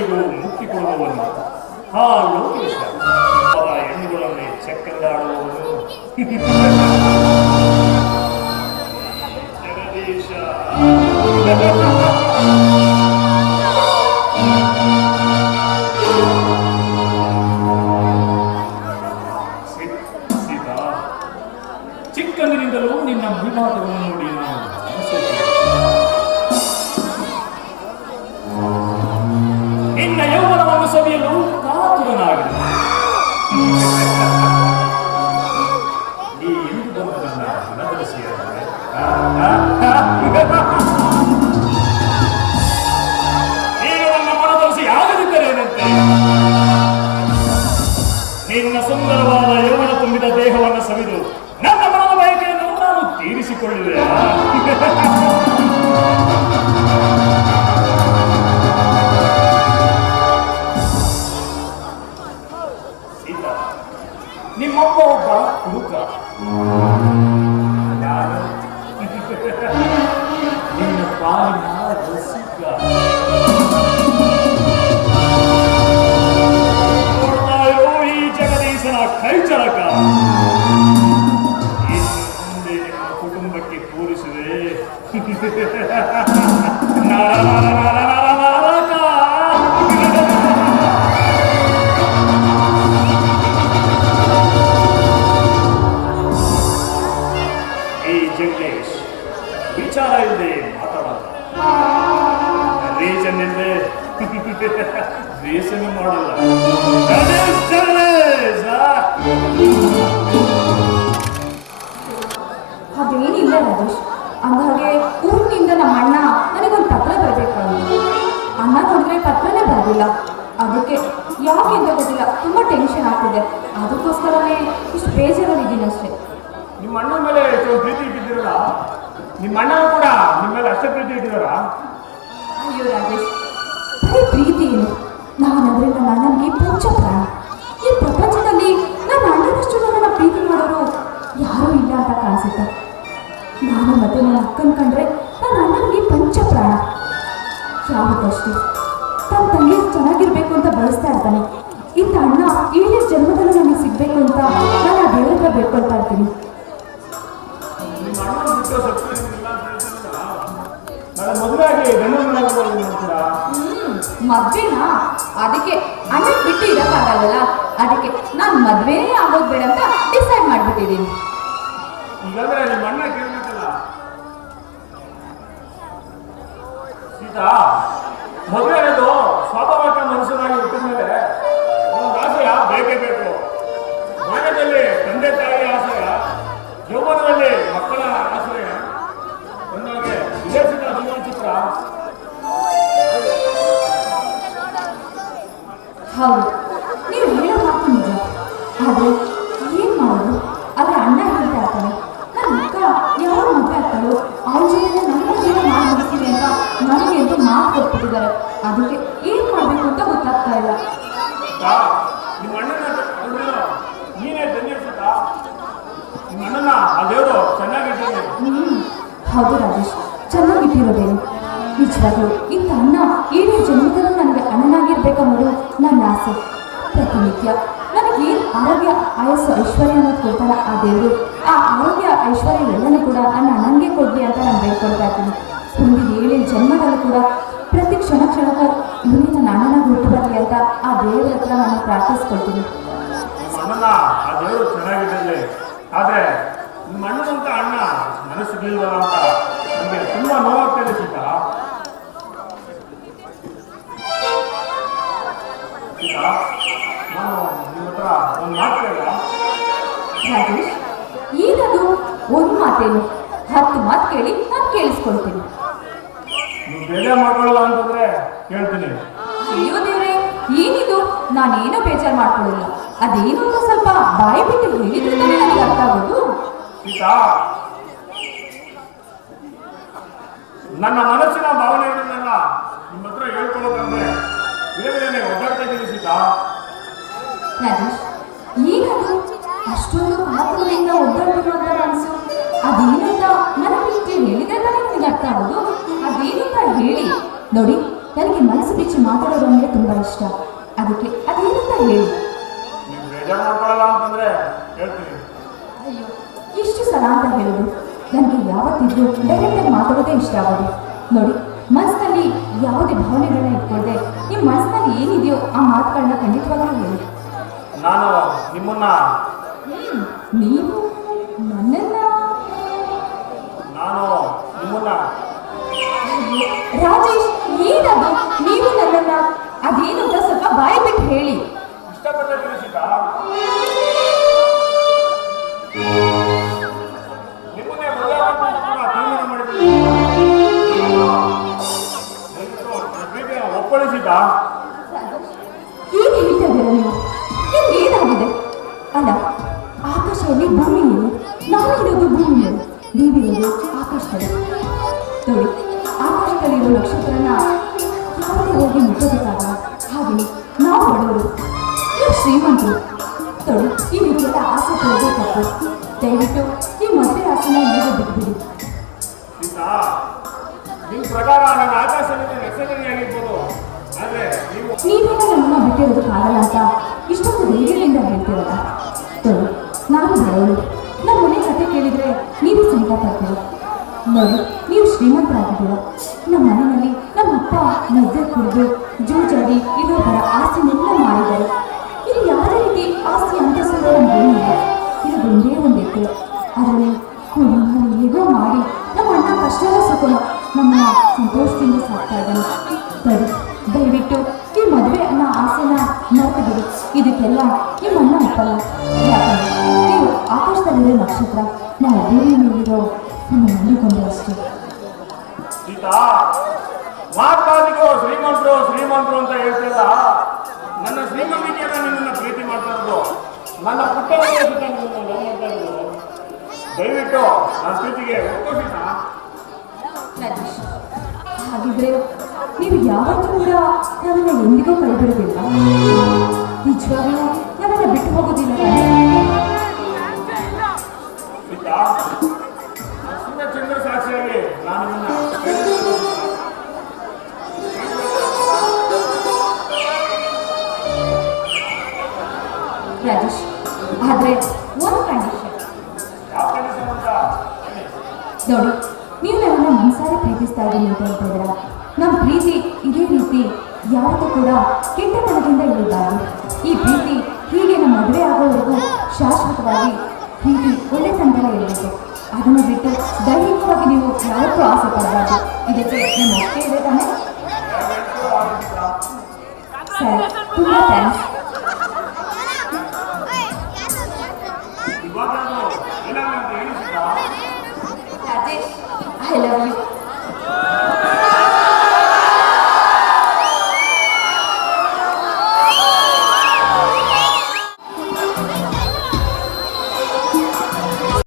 ಕಿವಿಯು ಮುಕ್ಕಿಕೊಳ್ಳುವನು ಹಾಲು ಅವರ ಹೆಣ್ಣುಗಳಲ್ಲಿ ಚಕ್ಕಲ್ಲಾಡುವನು ಜಗದೀಶ ಸೀತಾ ನಿಮ್ಮಪ್ಪ ಒಬ್ಬ ನಾನು ನಿನ್ನ ಪಾಲಿನ ಬರಲಿಲ್ಲ ಅದಕ್ಕೆ ಯಾಕೆ ಅಂತ ಗೊತ್ತಿಲ್ಲ. ತುಂಬ ಟೆನ್ಷನ್ ಆಗ್ತಿದೆ. ಅದಕ್ಕೋಸ್ಕರನೇ ಇಷ್ಟು ಬೇಜಾರಲ್ಲಿದ್ದೀನಿ ಅಷ್ಟೇ. ನಿಮ್ಮ ಅಣ್ಣ ಮೇಲೆ ಪ್ರೀತಿ ಇಟ್ಟಿದ್ದೀರಲ್ಲ? ನಿಮ್ಮ ಅಣ್ಣ ಕೂಡ ನಿಮ್ಮ ಮೇಲೆ ಅಷ್ಟೇ ಪ್ರೀತಿ ಇಟ್ಟಿದಾರ ಅಯ್ಯೋ ರಾಜೇಶ್ ಬರೀ ಪ್ರೀತಿ ಇಲ್ಲ ನಾನು ನನ್ನ ಅಣ್ಣನಿಗೆ ಪಂಚಪ್ರಾಣ ಈ ಪ್ರಪಂಚದಲ್ಲಿ ನನ್ನ ಅಣ್ಣನಷ್ಟು ನನ್ನ ಪ್ರೀತಿ ಮಾಡೋರು ಯಾರೂ ಇಲ್ಲ ಅಂತ ಕಾಣಿಸುತ್ತೆ. ನಾನು ಮತ್ತೆ ನನ್ನ ಅಕ್ಕನ ಕಂಡ್ರೆ ನನ್ನ ಅಣ್ಣನಿಗೆ ಪಂಚಪ್ರಾಣ ಯಾವತ್ತಷ್ಟೇ ತನ್ನ ತಂಗಿ ಚೆನ್ನಾಗಿರ್ಬೇಕು ಅಂತ ಬಯಸ್ತಾ ಇರ್ತಾನೆ. ಇಂಥ ಅಣ್ಣ ಏಳೇ ಜನ್ಮದಲ್ಲಿ ನನಗೆ ಸಿಗ್ಬೇಕು ಅಂತ ನಾನು ಆ ದೇವರ ಬೇಡ್ಕೊಳ್ತಾ ಇರ್ತೀನಿ. ಮದ್ವೆನಾ? ಅದಕ್ಕೆ ಅಣ್ಣ ಬಿಟ್ಟು ಇರೋಕ್ಕಾಗಲ್ಲ ಅದಕ್ಕೆ ನಾನು ಮದ್ವೆನೇ ಆಗೋದ್ ಬೇಡ ಅಂತ ಡಿಸೈಡ್ ಮಾಡ್ಬಿಟ್ಟಿದ್ದೀನಿ. ಮದುವೆ ಅನ್ನೋದು ಸ್ವಾಭಾವಿಕ ಮನುಷ್ಯನಾಗಿ ಹುಟ್ಟಿದ ಮೇಲೆ ಒಂದು ಆಸೆಯ? ಬೇಕೇ ಬೇಕು. ಬಾಲ್ಯದಲ್ಲಿ ತಂದೆ ತಾಯಿಯ ಆಸೆಯ ಯೌವನದಲ್ಲಿ ಮಕ್ಕಳ ಆಸೆಯ ಒಂದಾಗೆ ವಿದೇಶದ ಚಿತ್ರ ಹೌದು. ನೀವು ಹೇಳೋ ಮಾತು ನಿಜ. ಏನ್ ಮಾಡೋದು? ಆದ್ರೆ ಅಣ್ಣ ಹೇಳ್ತಾ ಇರ್ತಾನೆ, ನನ್ನ ಅಕ್ಕ ಯಾರು ಮದುವೆ ಆಗ್ತಾಳೋ. ಅವ್ರ ಜೀವನ ಮಾಡಿ ಅಂತ ನನಗೆ ಎಂದು ಮಾತು ಕೊಟ್ಬಿಟ್ಟಿದ್ದಾರೆ. ಅದಕ್ಕೆ ಮಾಡ್ಬೇಕು ಅಂತ ಗೊತ್ತಾಗ್ತಾ ಇಲ್ಲ. ನಿಮ್ಮ ಅಣ್ಣನ ನೀನೇ ಧನ್ಯ ಸೀತಾ ನಿಮ್ಮ ಅಣ್ಣನ ಆ ದೇವರು ಚೆನ್ನಾಗಿ ಹೌದು ರಾಜೇಶ್ ಚೆನ್ನಾಗಿಟ್ಟಿರೋದೇನು ನಿಜವಾಗ್ಲು ಇಂಥ ಅಣ್ಣ ಏನೇ ಜನ್ಮದಲ್ಲೂ ನನಗೆ ಅಣ್ಣನಾಗಿರ್ಬೇಕನ್ನೋದು ನನ್ನ ಆಸೆ. ಪ್ರತಿನಿತ್ಯ ನನಗೆ ಏನು ಆರೋಗ್ಯ ಆಯಸ್ಸು ಐಶ್ವರ್ಯ ಅನ್ನೋದು ಕೊಡ್ತಾರ ಆ ದೇವರು? ಆ ಆರೋಗ್ಯ ಐಶ್ವರ್ಯ ಎಲ್ಲನೂ ಕೂಡ ನನ್ನ ಅಣ್ಣನಿಗೆ ಕೊಡ್ಲಿ ಅಂತ ನಾನು ಬೇಡ್ಕೊಳ್ತಾ ಇದ್ದೀನಿ. ಮುಂದಿನ ಏಳೇಳು ಜನ್ಮದಲ್ಲೂ ಕೂಡ ಪ್ರತಿ ಕ್ಷಣ ಕ್ಷಣಕ್ಕೂ ಇವನೇ ನನ್ನ ಅಣ್ಣನಾಗಿ ಹುಟ್ಟು ಬರಲಿ ಅಂತ ಆ ದೇವರ ಹತ್ರ ನಾನು ಪ್ರಾರ್ಥಿಸ್ಕೊಳ್ತೀನಿ ನಿಮ್ಮ ಆ ದೇವರು ಚೆನ್ನಾಗಿದ್ದಲ್ಲಿ ಆದ್ರೆ ನಿಮ್ಮ ಅಣ್ಣನಂತ ಅಣ್ಣ ಮನಸ್ಸಿಗಿಲ್ವಲ್ಲ ಅಂತ ನಮಗೆ ತುಂಬಾ ನೋವಾಗ್ತದೆ ಸೀತಾ ನಾನು ನಿಮ್ಮ ಹತ್ರ ಒಂದು ಮಾತು ಕೇಳ ರಾಜೇಶ್ ಏನದು ಒಂದು ಮಾತೇನು ಹತ್ತು ಮಾತು ಕೇಳಿ ನಾನು ಕೇಳಿಸ್ಕೊಳ್ತೀನಿ. ನೀವು ಬೇರೆ ಮಾಡ್ಕೊಳ್ಳಲ್ಲ ಅಂತಂದ್ರೆ ಕೇಳ್ತೀನಿ. ಅಯ್ಯೋ ಏನಿದು? ನಾನೇನೋ ಬೇಜಾರು ಮಾಡ್ಕೊಳ್ಳಿಲ್ಲ. ಅದೇನು ಅಂತ ಸ್ವಲ್ಪ ಬಾಯಿ ಬಿಟ್ಟು ಹೇಳಿದ್ರೆ ನನಗೆ ಅರ್ಥ ಆಗೋದು. ನನ್ನ ಮನಸ್ಸಿನ ಭಾವನೆಗಳನ್ನೆಲ್ಲ ನಿಮ್ಮ ಹತ್ರ ಹೇಳ್ಕೊಳಕಂದ್ರೆ ಬೇರೆ ಒದ್ದಾಡ್ತಾ ಇದ್ದೀನಿ ಸೀತಾ. ರಾಜೇಶ್ ಏನದು? ಅಷ್ಟೊಂದು ಪಾತ್ರದಿಂದ ಒದ್ದಾಡ್ತಿರುವಂತ ಮನಸ್ಸು? ಅದೇನಂತ ನನಗೆ ಇಷ್ಟೇ ಹೇಳಿದ್ರೆ ನನಗೆ ಅರ್ಥ ಆಗೋದು? ಅದೇನಂತ ಹೇಳಿ? ನೋಡಿ ನನಗೆ ಮನಸ್ಸು ಬಿಚ್ಚಿ ಮಾತಾಡೋದು ಅಂದರೆ ತುಂಬ ಇಷ್ಟ. ಅದಕ್ಕೆ ಅದೇನಂತ ಹೇಳಿ? ನೀವು ಬೇಜಾರು ಮಾಡ್ಕೊಳ್ಳಲ್ಲ ಅಂತಂದ್ರೆ ಹೇಳ್ತೀನಿ. ಅಯ್ಯೋ ಎಷ್ಟು ಸಲ ಅಂತ ಹೇಳೋದು? ನನಗೆ ಯಾವತ್ತಿದ್ರು ಡೈರೆಕ್ಟಾಗಿ ಮಾತಾಡೋದೇ ಇಷ್ಟ ಆಗೋದು. ನೋಡಿ ಮನಸ್ಸಿನಲ್ಲಿ ಯಾವುದೇ ಭಾವನೆಗಳನ್ನ ಇಟ್ಕೊಳ್ಳದೆ ನಿಮ್ಮ ಮನಸ್ಸಿನಲ್ಲಿ ಏನಿದೆಯೋ ಆ ಮಾತುಗಳನ್ನ ಖಂಡಿತವಾಗ್ಲೂ ಹೇಳಿ. ನಾನು ನಿಮ್ಮನ್ನ. ನೀವು ನನ್ನನ್ನ ಹೇಳಿ. ಶ್ರೀಮಂತರು ನೋಡಿ ಈ ಆಸೆ ಪಡೋದೇ ದಯವಿಟ್ಟು ಈ ಮದುವೆ ಆಸೆನ ಈಗ ಬಿಟ್ಬಿಡಿ ನಿಮ್ಮ ಆಕಾಶದಲ್ಲಿ ನಕ್ಷತ್ರನಿಯಾಗಿರ್ಬೋದು ಆದರೆ ನೀವು ನೀವೇನೋ ನಮ್ಮನ್ನ ಬಿಟ್ಟಿರೋದಕ್ಕಾಗಲ್ಲ ಅಂತ ಇಷ್ಟೊಂದು ಧೈರ್ಯದಿಂದ ಹೇಳ್ತೀರಲ್ಲ ನೋಡಿ ನಾನು ಬರೋಳು. ನಮ್ಮ ಮನೆ ಕತೆ ಕೇಳಿದ್ರೆ ನೀವು ಸಂಕಟ ಪಡ್ತೀರ. ನೋಡಿ, ನೀವು ಶ್ರೀಮಂತರಾಗಿದ್ದೀರ. ಮೇಲಿರೋ ನಮ್ಮ ನಂಬಿಕೊಂಡು ಅಷ್ಟೇ ಸೀತಾ ಮಾತಾದಿಗೂ ಶ್ರೀಮಂತರು ಶ್ರೀಮಂತರು ಅಂತ ಹೇಳ್ತಿಲ್ಲ ನನ್ನ ಶ್ರೀಮಂತಿಕೆಯನ್ನ ನಿಮ್ಮನ್ನ ಪ್ರೀತಿ ಮಾಡ್ತಾ ಇರೋದು. ನನ್ನ ಪುಟ್ಟ ವಯಸ್ಸಿನ ನಿಮ್ಮನ್ನ ಲವ್ ಮಾಡ್ತಾ ಇರೋದು. ದಯವಿಟ್ಟು ನನ್ನ ಪ್ರೀತಿಗೆ ಹಾಗಿದ್ರೆ ನೀವು ಯಾವತ್ತೂ ಕೂಡ ನನ್ನನ್ನು ಎಂದಿಗೂ ಕೈ ಬಿಡೋದಿಲ್ಲ ನಿಜವಾಗ್ಲೂ ನನ್ನನ್ನು ಬಿಟ್ಟು ಹೋಗೋದಿಲ್ಲ. ರಾಜೇಶ್ ಆದರೆ ಒಂದು ಕಂಡೀಷನ್ ನೋಡಿ ನೀವು ನನ್ನನ್ನು ಮನಸಾರೆ ಪ್ರೀತಿಸ್ತಾ ಇದ್ದೀನಿ ಅಂತ ಹೇಳ್ತಾ ಇದ್ದೀರಾ? ನಮ್ಮ ಪ್ರೀತಿ ಇದೇ ರೀತಿ ಯಾವತ್ತೂ ಕೂಡ ಕೆಟ್ಟತನದಿಂದ ಇರಬಾರ್ದು. ಈ ಪ್ರೀತಿ ಹೀಗೆ ನಮ್ಮ ಮದುವೆ ಆಗೋವರೆಗೂ ಶಾಶ್ವತವಾಗಿ ಪ್ರೀತಿ ಒಳ್ಳೆತನದಲ್ಲೇ ಇರಬೇಕು ಅದನ್ನು ಬಿಟ್ಟು ದೈಹಿಕವಾಗಿ ನೀವು ಯಾವತ್ತೂ ಆಸೆ ಪಡಬಾರ್ದು. ಇದಕ್ಕೆ ನಮ್ಮ ಅಷ್ಟೇ ಇದೆ ತಾನೇ. I love you.